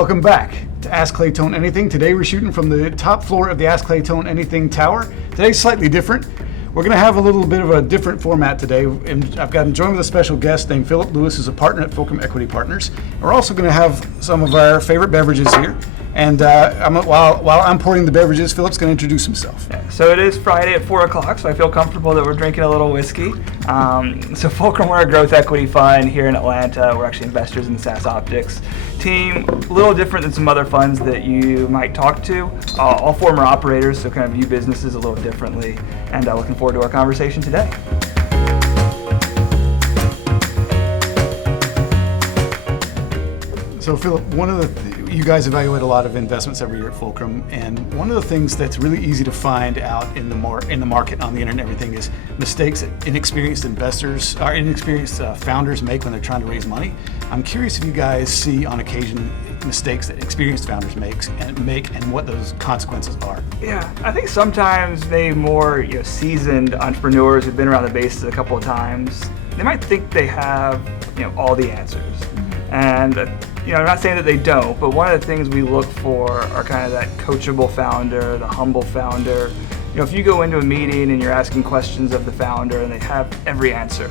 Welcome back to Ask Claytone Anything. Today we're shooting from the top floor of the Ask Claytone Anything tower. Today's slightly different. We're going to have a little bit of a different format today, and I've got joined with a special guest named Philip Lewis, who's a partner at Fulcrum Equity Partners. We're also going to have some of our favorite beverages here, and while I'm pouring the beverages, Philip's going to introduce himself. Yeah, so it is Friday at 4 o'clock, so I feel comfortable that we're drinking a little whiskey. So Fulcrum, we're a growth equity fund here in Atlanta. We're actually investors in the SaaS Optics team. A little different than some other funds that you might talk to. All former operators, so kind of view businesses a little differently, and looking forward to our conversation today. So Philip, you guys evaluate a lot of investments every year at Fulcrum, and one of the things that's really easy to find out in the market, on the internet and everything, is mistakes that inexperienced investors or inexperienced founders make when they're trying to raise money. I'm curious if you guys see on occasion mistakes that experienced founders make and what those consequences are. Yeah, I think sometimes maybe more seasoned entrepreneurs who've been around the bases a couple of times, they might think they have all the answers. And I'm not saying that they don't, but one of the things we look for are kind of that coachable founder, the humble founder. If you go into a meeting and you're asking questions of the founder and they have every answer,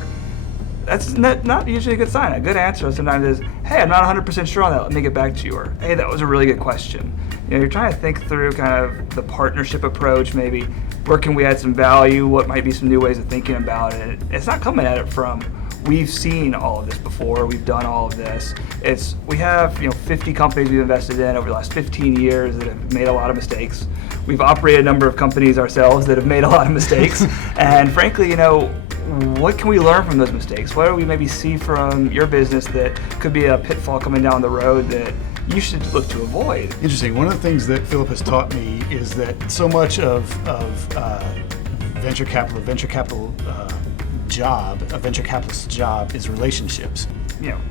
that's not usually a good sign. A good answer sometimes is, hey, I'm not 100% sure on that, let me get back to you, or hey, that was a really good question. You're trying to think through kind of the partnership approach, maybe where can we add some value, what might be some new ways of thinking about it. It's not coming at it from, we've seen all of this before, we've done all of this. We have 50 companies we've invested in over the last 15 years that have made a lot of mistakes. We've operated a number of companies ourselves that have made a lot of mistakes. And frankly, what can we learn from those mistakes? What do we maybe see from your business that could be a pitfall coming down the road that you should look to avoid? Interesting. One of the things that Philip has taught me is that so much of venture capitalist's job is relationships.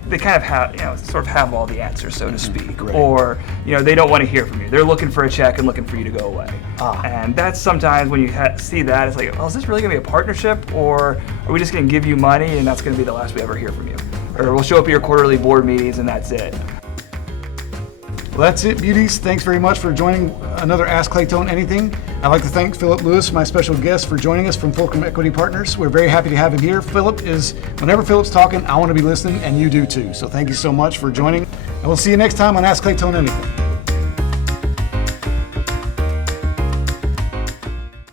They kind of have, sort of have all the answers, so to speak. Right. Or, they don't want to hear from you. They're looking for a check and looking for you to go away. And that's sometimes when you see that, it's like, is this really going to be a partnership? Or are we just going to give you money and that's going to be the last we ever hear from you? Or we'll show up at your quarterly board meetings and that's it. Well, that's it, beauties. Thanks very much for joining another Ask Claytone Anything. I'd like to thank Philip Lewis, my special guest, for joining us from Fulcrum Equity Partners. We're very happy to have him here. Whenever Philip's talking, I want to be listening, and you do too. So thank you so much for joining, and we'll see you next time on Ask Claytone Anything.